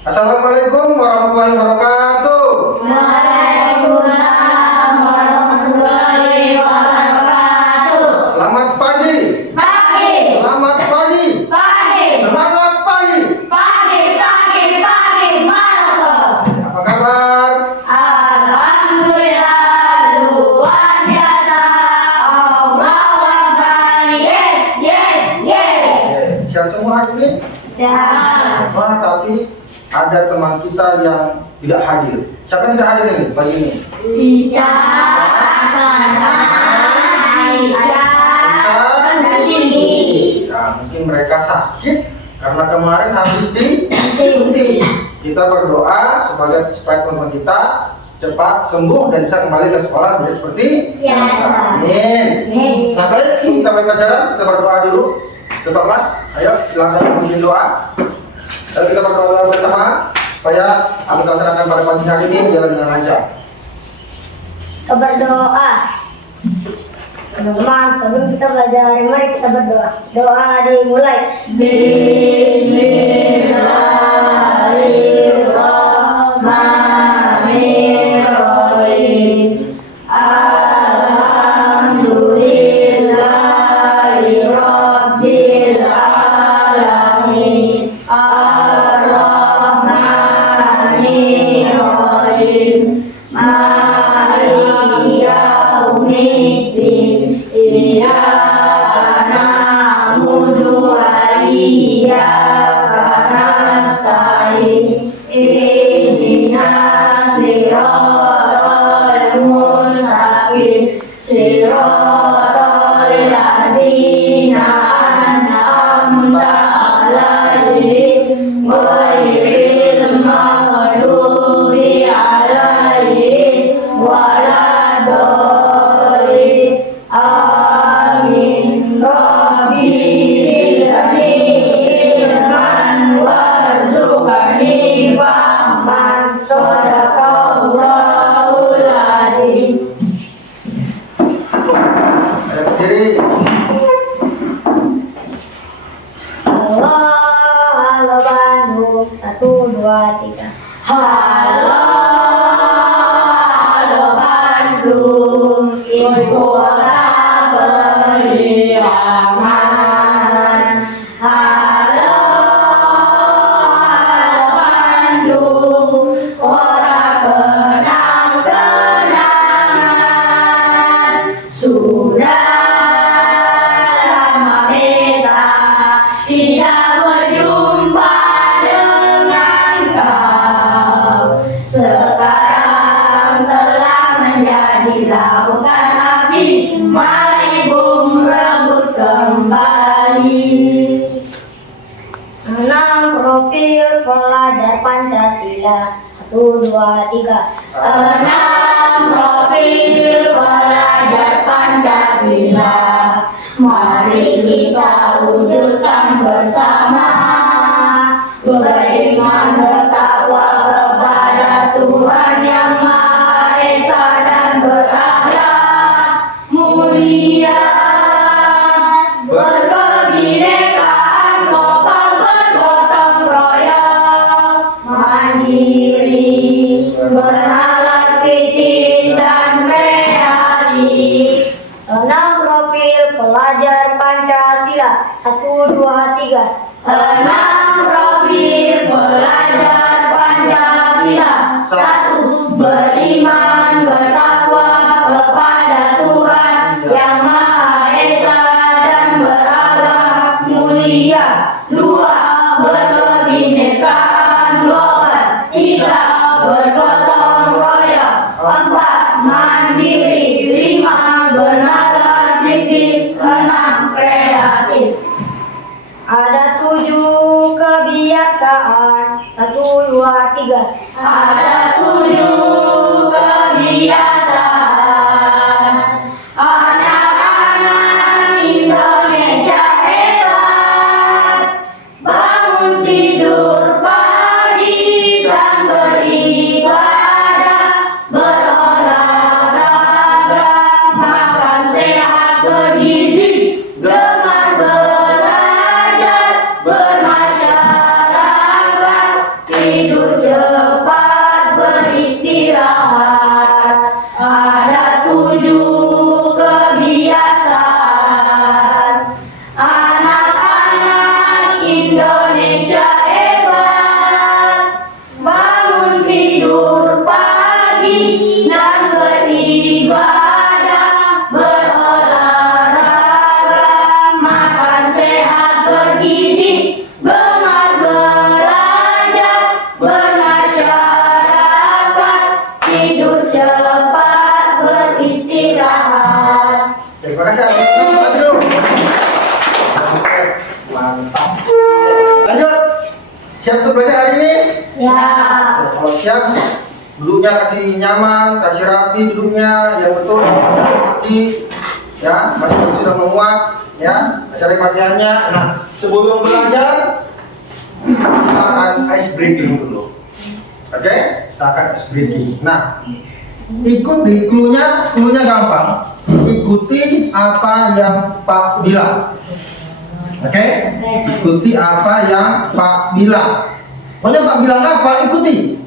Assalamualaikum warahmatullahi wabarakatuh. Waalaikumsalam warahmatullahi wabarakatuh. Selamat pagi. Pagi. Selamat pagi. Pagi. Semangat pagi. Pagi, pagi, pagi, masuk. Apa kabar? Alhamdulillah, luar biasa. Allahu Akbar. Yes, yes, yes. Siap semua hari ini? Ya. Wah, tapi ada teman kita yang tidak hadir. Siapa yang tidak hadir ini pagi ini? Ya, mungkin mereka sakit karena kemarin habis disuntik. Kita berdoa supaya teman-teman kita cepat sembuh dan bisa kembali ke sekolah menjadi seperti Biasa. Amin. Nah, baik, sebelum kita mulai pelajaran, kita berdoa dulu. Ketua kelas, ayo silakan memimpin doa. Ayo kita berdoa bersama supaya apa yang kita laksanakan pada pagi hari ini berjalan dengan lancar. Kita berdoa. Teman-teman, sebelum kita belajar, mari kita berdoa. Doa dimulai. Bismillahirrahmanirrahim. Alhamdulillahirabbil alamin. Ar-Rahmanirrahim. Maliki yaumiddin. Iyyaka na'budu wa iyyaka nasta'in. Ihdinas siratal mustaqim. Siratal ladzina an'amta 'alaihim ghairil maghdubi 'alaihim waladdallin. Amin. Rabbi zidni ilman warzuqni fahman. Shadaqallahul azim. Ayo berdiri. Halo Bandung. 1, 2, 3. Halo, halo Bandung, ibu kota beriangan. Halo, halo Bandung, kota kenang-kenangan. Sudah lama beta tidak berjumpa dengan kau. Sekarang telah menjadi lautan api. Mari bung rebut kembali. 6. Profil pelajar Pancasila. 1, 2, 3. 6. Profil pelajar Pancasila. Mari kita wujudkan bersama. Beriman bertakwa kepada Tuhan yang Maha Esa dan berakhlak mulia. Berkebinekaan global bergotong royong, mandiri, bernalar kritis dan kreatif. 6. Profil pelajar Pancasila. 1, 2, 3. 6. Profil pelajar Pancasila. 1. Beriman bertakwa kepada Tuhan yang Maha Esa dan berakhlak mulia. 2. Berkebinekaan global. 3. Bergotong royong. 4. Mandiri. 5. Bernalar kritis. 6. Kreatif. Ada 7 kebiasaan. 1, 2, 3. Ada 7 kebiasaan. Anak-anak Indonesia hebat. Bangun tidur pagi dan beribadah. Berolahraga, makan sehat bergizi. Gemar belajar, bermasyarakat. Hidup kasih ambil dulu. Mantap. Lanjut. Siap untuk belajar hari ini? Siap. Kalau siap, duduknya kasih nyaman, kasih rapi duduknya, yang betul, rapi, ya, masih sudah menguap, ya, masih ada pakaiannya. Nah, sebelum belajar, kita akan ice breaking dulu. Oke, kita akan ice breaking. Nah, ikuti cluenya gampang. Ikuti apa yang Pak bilang. Oke, ikuti apa yang Pak bilang. Pokoknya Pak bilang apa, ikuti.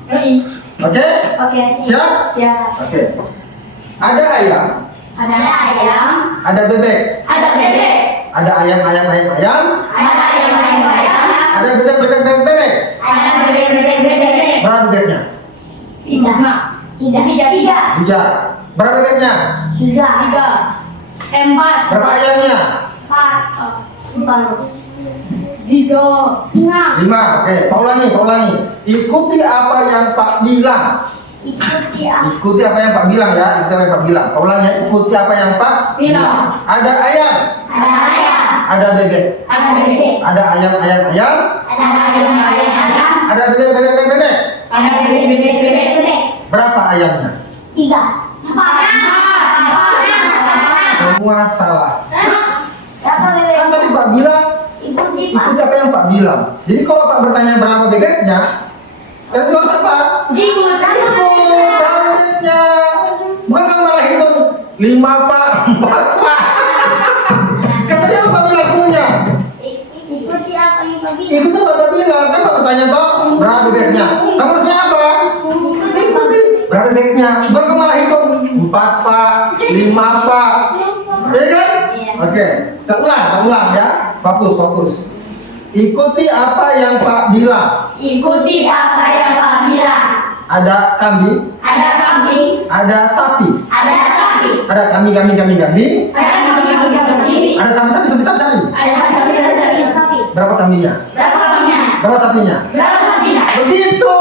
Oke? Oke. Siap? Siap. Oke. Ada ayam, Ada ayam, ada bebek, ada bebek, ada ayam, ada ayam, ada bebek, ada bebek. Berapa bebeknya? Tiga. 3. Berapa bebeknya? 3. 4. Berapa ayamnya? 4. 5. Oke, Pak ulangi. Ikuti apa yang Pak bilang. Ikuti apa yang Pak bilang ya. Ikuti apa yang Pak bilang. Pak ulangi, ikuti apa yang Pak Bilang. Ada ayam, Ada ayam, ada bebek, ada bebek, ada ayam, ada ayam, ada bebek. ada bebek. Berapa ayamnya? 3. Semua salah. Berapa bebek? Kan tadi Pak bilang Ikuti Pak. ikuti apa yang Pak bilang. Jadi kalau Pak bertanya berapa bebeknya, kalian nggak usah Pak. Hitung berapa bebeknya. Bukan kamu malah hitung 5 Pak, 4 Pak. Kan tadi apa Pak bilang punya? Ikuti apa yang Pak bilang. Ikuti apa Pak bilang. Kan Pak bertanya toh berapa bebeknya. Kamu harusnya apa? Ikuti berapa bebeknya. Bukan kamu malah hitung 4 Pak, 5 Pak. Ya kan? Oke, kita ulang ya. Fokus. Ikuti apa yang Pak bilang. Ikuti apa yang Pak bilang. Ada kambing, Ada kambing, ada sapi, ada sapi, ada kambing, ada kambing, ada sapi. ada sapi. Berapa kambingnya? Berapa kambingnya? Berapa sapinya? Berapa sapinya? Begitu.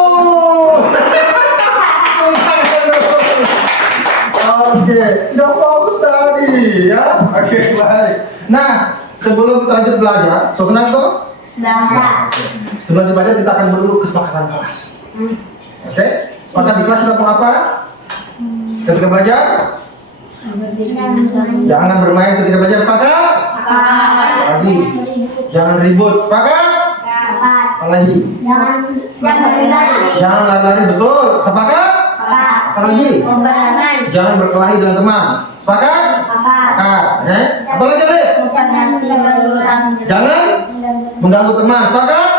Oke, udah fokus tadi ya. Oke, baik. Nah, sebelum kita lanjut belajar, so senang toh? Dah. Sebelum belajar kita akan dulu kesepakatan kelas. Oke, sepakat di kelas kita mau apa? Ketika belajar, jangan bermain ketika belajar. Sepakat? Lagi, jangan ribut. Sepakat? Apa lagi? Jangan lari-lari, betul. Sepakat? Apa lagi? Jangan berkelahi dengan teman. Sepakat? Sepakat. Apa lagi, Le? Jangan mengganggu teman. Sepakat?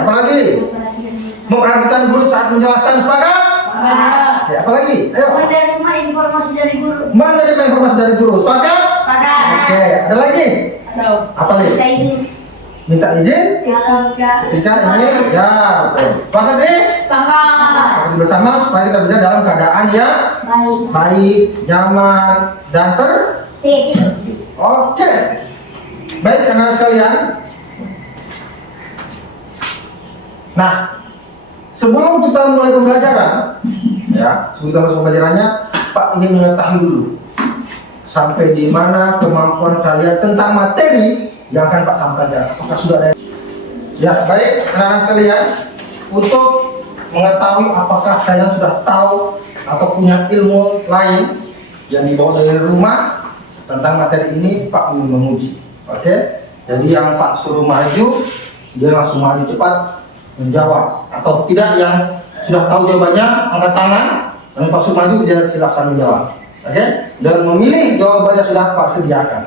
Apa lagi? Memperhatikan guru saat menjelaskan. Sepakat? Apa lagi? Ayo. Menerima informasi dari guru. Menerima informasi dari guru. Sepakat? Oke, ada lagi? Apa lagi? Minta izin? Ketika ingin? Ya, betul. Sepakat nih? Sepakat bersama supaya kita bisa dalam keadaan yang baik, nyaman, dan Oke. Baik, anak-anak sekalian. Nah, sebelum kita mulai pembelajaran, ya, sebelum kita masuk pembelajarannya, Pak ingin mengetahui dulu sampai di mana kemampuan kalian tentang materi yang akan Pak sampaikan. Apakah sudah ada? Ya, baik, anak-anak sekalian, untuk mengetahui apakah kalian sudah tahu atau punya ilmu lain yang dibawa dari rumah tentang materi ini, Pak ingin menguji. Oke, jadi yang Pak suruh maju, dia langsung maju cepat menjawab, atau tidak yang sudah tahu jawabannya angkat tangan, dan Pak suruh maju dia silakan menjawab. Oke, dan memilih jawabannya sudah Pak sediakan.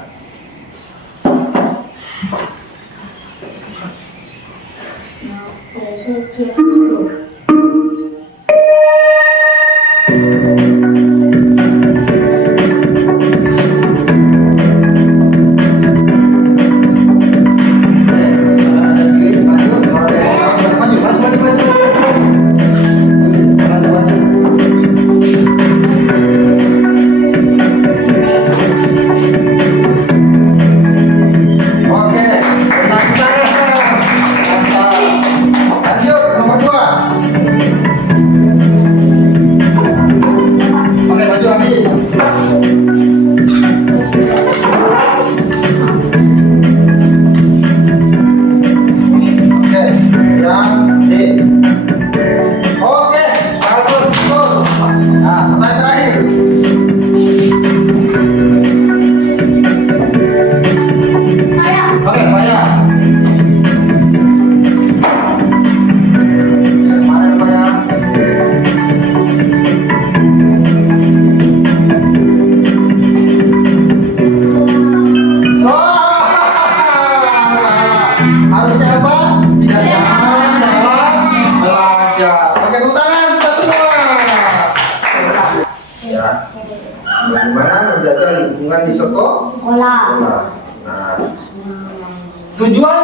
Lanjut, nomor 2. lingkungan di sekolah. Sekolah. Nah, tujuan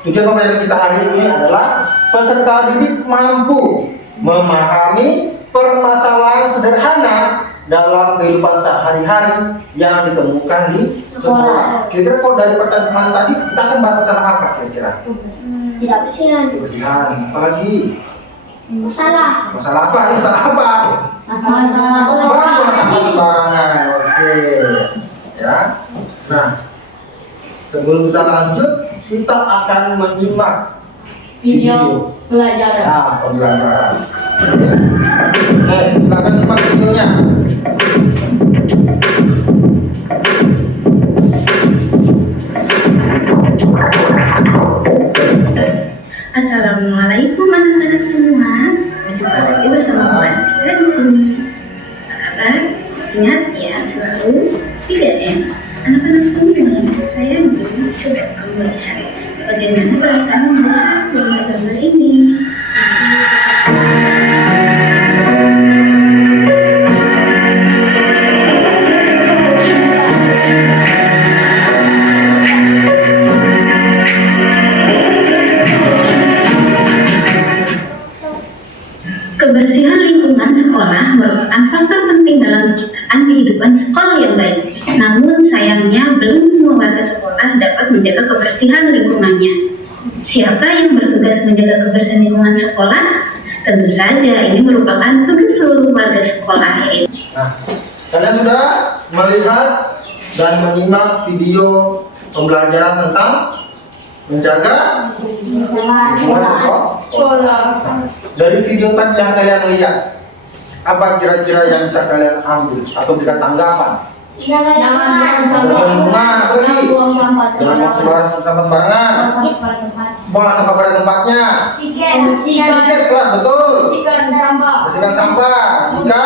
pembelajaran kita hari ini adalah peserta didik mampu memahami permasalahan sederhana dalam kehidupan sehari-hari yang ditemukan di sekolah. Kira-kira kalau dari pertanyaan tadi kita akan bahas masalah apa kira-kira? Tidak bersihan. Kebersihan, apalagi Masalah. masalah apa? Masalah apa? Masalah. Sampah sembarangan. Oke. Ya. Nah, sebelum kita lanjut, kita akan menyimak Video pelajaran. pembelajaran. Oke, silakan simak videonya. Assalamualaikum anak-anak semua. Berjumpa lagi bersama Bu Andrea di sini. Apa kabar? Ingat ya selalu 3M. Anak-anak semua yang kusayangi, coba kamu lihat bagaimana perasaan melihat gambar-gambar ini. Kebersihan lingkungan sekolah merupakan faktor penting dalam menciptakan kehidupan sekolah yang baik. Namun sayangnya belum semua warga sekolah dapat menjaga kebersihan lingkungannya. Siapa yang bertugas menjaga kebersihan lingkungan sekolah? Tentu saja ini merupakan tugas seluruh warga sekolah, yaitu Nah, kalian sudah melihat dan menyimak video pembelajaran tentang menjaga lingkungan sekolah. Dari video tadi yang kalian lihat, apa kira-kira yang bisa kalian ambil atau berikan tanggapan? Jangan Jaga lingkungan, apa lagi? buang sampah Jangan buang sampah sembarangan. Buang sampah pada tempatnya. Tiket kelas, betul. Bersihkan sampah. Bersihkan sampah. Jika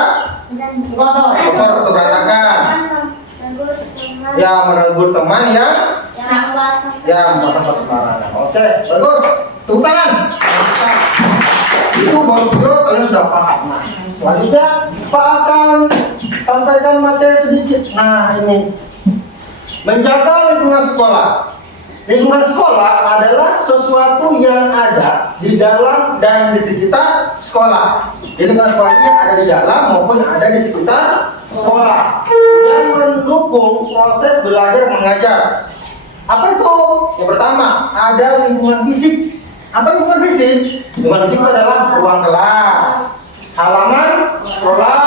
Kotor. kotor atau berantakan, ya menegur teman yang buang sampah sembarangan. Oke, bagus. Tepuk tangan. Mantap. Itu baru video kalian sudah paham. Nah, selanjutnya Pak akan sampaikan materi sedikit. Nah, ini menjaga lingkungan sekolah. Lingkungan sekolah adalah sesuatu yang ada di dalam dan di sekitar sekolah. Jadi lingkungan sekolah ini ada di dalam maupun ada di sekitar sekolah yang mendukung proses belajar mengajar. Apa itu? Yang pertama, ada lingkungan fisik. Apa lingkungan fisik? Lingkungan fisik itu adalah ruang kelas, halaman sekolah,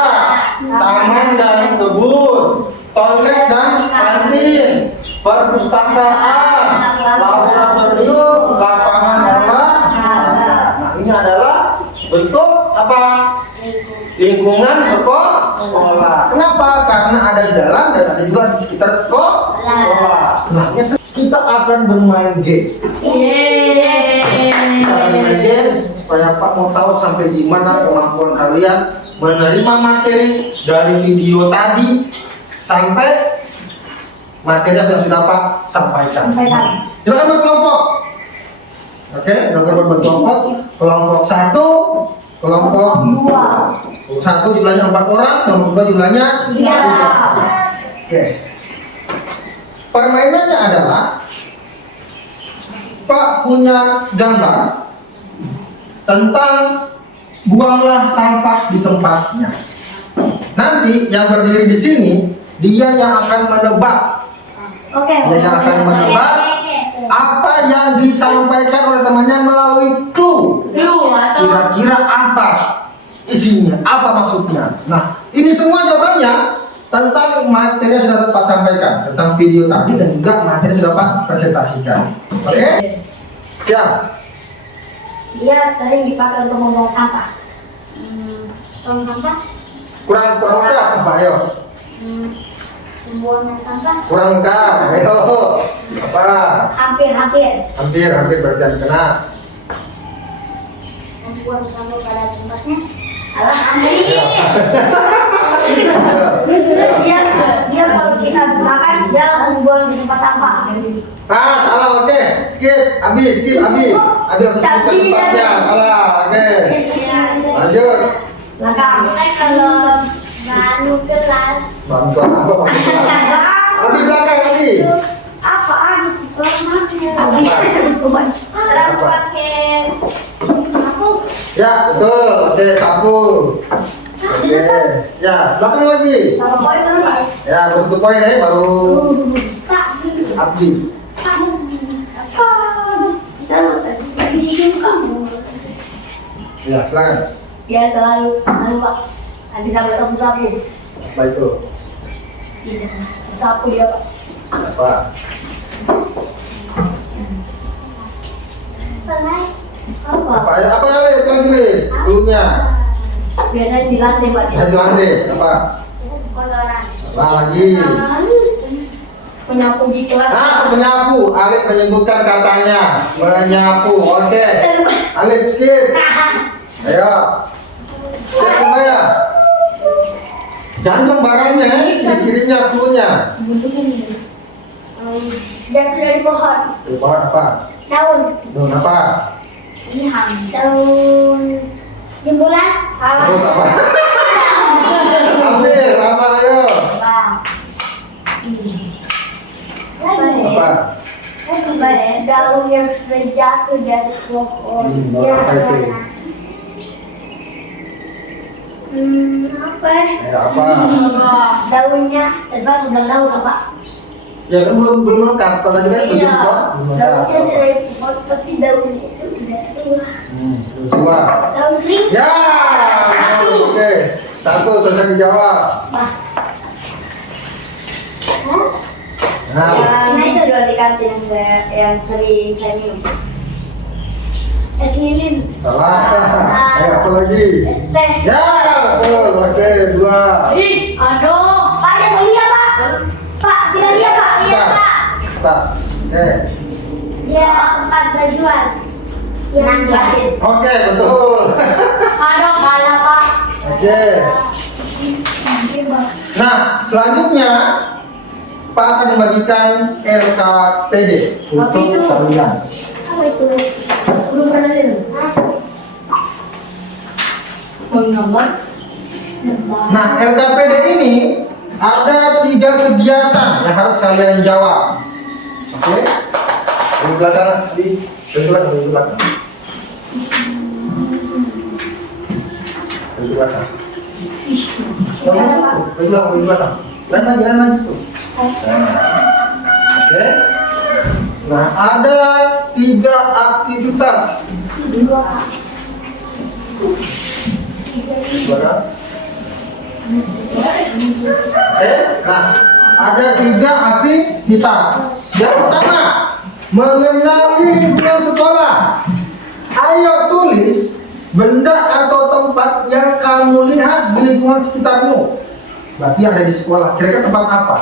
taman dan kebun, toilet dan kantin, perpustakaan, laboratorium, lapangan olahraga. Nah, ini adalah bentuk apa? Lingkungan sekolah. Kenapa? Karena ada di dalam dan ada juga di sekitar sekolah. Nah, kita akan bermain game. Kita akan bermain game supaya Pak mau tahu sampai di mana kemampuan kalian menerima materi dari video tadi sampai materi yang sudah Pak sampaikan. Kita akan berkelompok. Oke, kita akan berkelompok. Kelompok 1, kelompok 2. 1 jumlahnya 4 orang, kelompok 2 jumlahnya 3. Oke. Permainannya adalah Pak punya gambar tentang buanglah sampah di tempatnya. Nanti yang berdiri di sini dia yang akan menebak. Dia yang akan menebak apa yang disampaikan oleh temannya melalui clue. Kira-kira apa isinya, apa maksudnya. Nah, ini semua jawabannya tentang materi yang sudah Pak sampaikan, tentang video tadi dan juga materi yang sudah Pak presentasikan. Oke? Siap? Dia sering dipakai untuk membuang sampah. Tong sampah. Kurang lengkap, Pak, ayo. Pembuangan sampah. Kurang lengkap, ayo. Apa? Hampir. Hampir berarti kena. Membuang sampah pada tempatnya. Dia kalau kita habis makan, dia langsung buang di tempat sampah. Salah, oke. Skip, habis. Habis langsung ke tempatnya. Salah, oke. Lanjut. Belakang. Kalau baru kelas Bang kelas apa? Bang kelas. Abi belakang Abi. Apa ada di mana? Apa? Pakai aku. Ya betul. Oke sapu. Oke. Ya belakang lagi. Sama poin berapa? Ya baru 1 poin ya baru Tak. Abdi. Masih hidup kamu. Ya silakan. Ya selalu Pak. Nanti sampai sapu-sapu. Apa itu? Iya. Sapu ya Pak. Apa? Apa ya? Apa ya itu lagi nih? Dulunya. Biasanya di lantai Pak. Bisa di lantai. Apa? Kotoran. Apa lagi? Menyapu di kelas. Menyapu. Alif menyebutkan katanya. Menyapu. Oke. Alif skip. Ayo. Skip coba ya. Jangan bilang barangnya, ciri-cirinya, cluenya. Jatuh dari pohon. Dari pohon apa? Daun. Daun apa? Ini daun jembulan. Salah. Terus apa? Hampir, apa ayo? Apa? Daun yang sudah jatuh dari pohon. Daun apa itu? Apa? Apa? Daunnya. Pak sudah tahu Pak. Ya kan belum lengkap. Kalau tadi kan belum lengkap. Daunnya dari pohon, tapi daunnya itu tidak tua. Terus dua. Daun kering. Ya, betul. Oke. Satu selesai dijawab. Nah, Yang jual di kantin yang sering saya minum. Es lilin. salah. Apa lagi? Es teh. Ya, betul. Oke, dua. Ih, aduh. Pak, ada Solia, Pak. Pak, sudah lihat, Pak. Iya, Pak. Stop. Oke. Dia tempat bajuan. Yang jahit. Oke, betul. Aduh, kalah Pak. Oke. Nah, selanjutnya Pak akan membagikan LKPD untuk itu? kalian. Apa itu? Belum pernah lihat. Menggambar. Nah, LKPD ini ada 3 kegiatan yang harus kalian jawab. Oke? Di belakang, di belakang, di belakang. Di belakang. Di belakang, di belakang. Lain lagi tuh. Oke? Nah, ada 3 aktivitas. Di belakang. Oke, nah ada 3 aktivitas. Yang pertama, mengenali lingkungan sekolah. Ayo tulis benda atau tempat yang kamu lihat di lingkungan sekitarmu. Berarti ada di sekolah. Kira-kira tempat apa?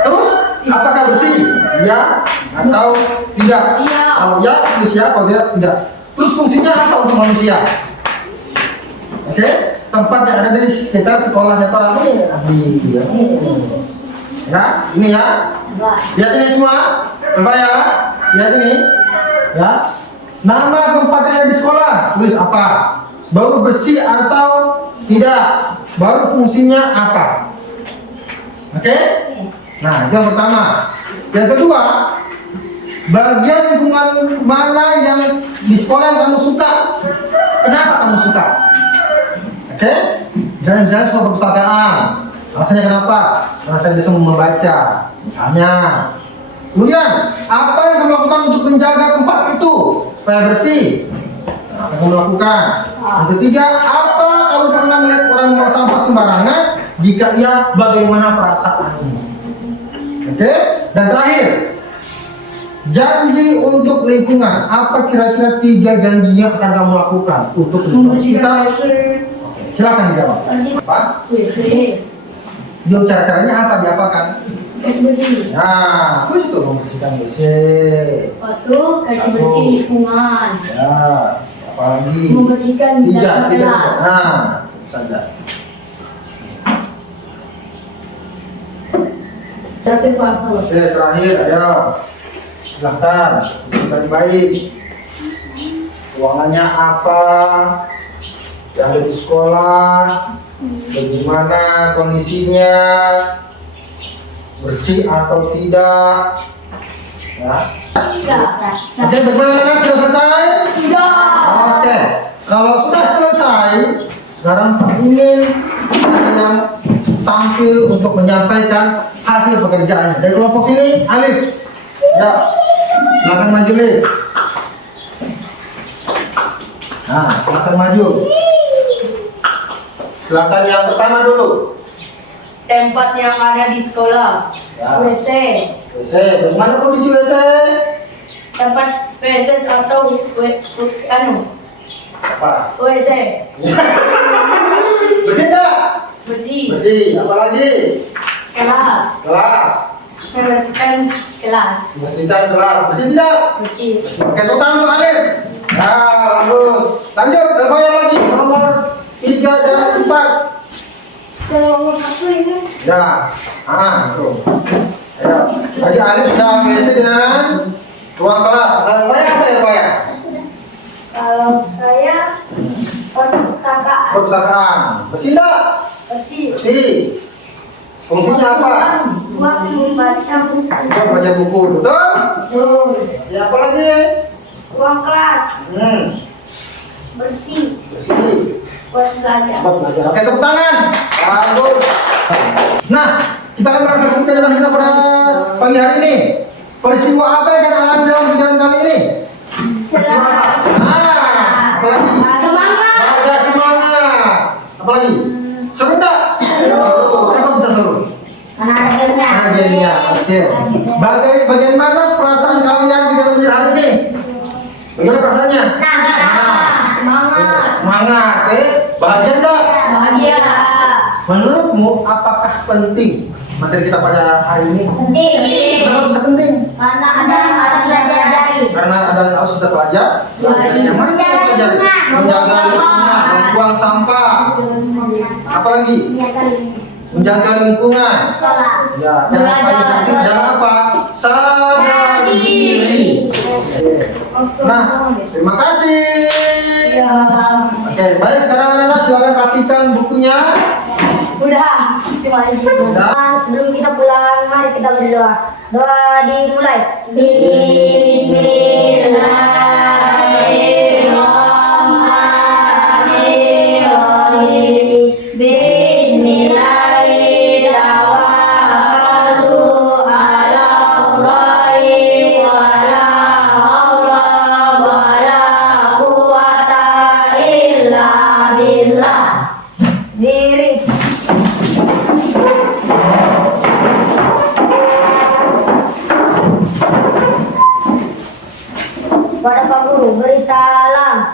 Terus, apakah bersih? Ya atau tidak? Iya. Kalau ya, tulis ya. Kalau tidak. Terus fungsinya apa untuk manusia? Oke, tempat yang ada di sekitar sekolahnya orang ini. Ya, ini ya. Lihat ini semua. Coba ya. Lihat ini. Ya. Nama tempat yang ada di sekolah. Tulis apa? Bau bersih atau tidak? Baru fungsinya apa? Oke? Nah, itu yang pertama. Yang kedua, bagian lingkungan mana yang di sekolah yang kamu suka? Kenapa kamu suka? Oke? Misalnya suka perpustakaan. Alasannya kenapa? Karena saya bisa membaca. Misalnya. Kemudian, apa yang kamu lakukan untuk menjaga tempat itu supaya bersih? Apa yang kamu lakukan? Yang ketiga, apa kamu pernah melihat orang membuang sampah sembarangan? Jika iya, bagaimana perasaanmu? Oke? Dan terakhir, janji untuk lingkungan. Apa kira-kira 3 janji yang akan kamu lakukan untuk lingkungan kita? Silakan dijawab. Apa? Cara-caranya apa diapakan? Nah, terus itu membersihkan WC. Waktu kasih bersih lingkungan. Ya, apalagi? Membersihkan Tiga. kelas. Nah, saja. Terakhir Pak. Oke, terakhir, ayo. Silahkan, baik-baik. Ruangannya apa? Yang ada di sekolah. Bagaimana kondisinya, bersih atau tidak? Ya. Oke, bagaimana? Sudah selesai? Oke, kalau sudah selesai, sekarang Pak ingin ada yang tampil untuk menyampaikan hasil pekerjaannya. Dari kelompok sini, Alif. Ya, silakan maju, Alif. Nah, silakan maju. Silakan yang pertama dulu. Tempat yang ada di sekolah. Ya. WC. WC, bagaimana kondisi WC? Tempat WC atau Apa? WC. Bersih enggak? Bersih. Bersih. Apa lagi? Kelas. Kelas. Membersihkan kelas. Bersihkan kelas. Bersih tidak? Bersih. Bersih. Oke, tepuk tangan untuk Alif. Ya, bagus. Lanjut, yang lagi. Nomor 3 dan 4. Kalau aku ini. Ya, tuh. Ayo. Tadi Alif sudah WC dengan ruang kelas. Kalau Pak apa ya, Pak ya? Kalau saya perpustakaan. Perpustakaan. Bersih enggak? Bersih. Bersih. Fungsinya apa? Buat membaca buku. Untuk baca buku, betul? Betul. Ya, apa lagi? Ruang kelas. Bersih. Bersih. Buat belajar. Buat belajar. Oke, tepuk tangan. Bagus. Nah, kita akan merefleksi catatan kita pada pagi hari ini. Peristiwa apa yang kita alami dalam kegiatan kali ini? Peristiwa apa? Apa lagi? Semangat. Belajar semangat. Apa lagi? Seru enggak? Seru. Kenapa bisa seru? Ada gamenya. Oke. Bagaimana perasaan kalian di dalam kegiatan hari ini? Bagaimana perasaannya? Semangat. Semangat. Bahagia enggak? Bahagia. Menurutmu apakah penting materi kita pada hari ini? Penting. Kenapa bisa penting? Karena ada belajar. Karena ada yang harus kita pelajari. Yang mana kita pelajari? Menjaga lingkungan, membuang sampah. Apalagi? Menjaga lingkungan. Ya, yang paling penting adalah apa? Sadar diri. Nah, terima kasih. Ya. Oke, baik, sekarang anak-anak silakan rapikan bukunya. Udah. Cuma itu. Udah. Sebelum kita pulang, mari kita berdoa. Doa dimulai. Bismillahirrahmanirrahim. Diri. Kepada Pak Guru beri salam.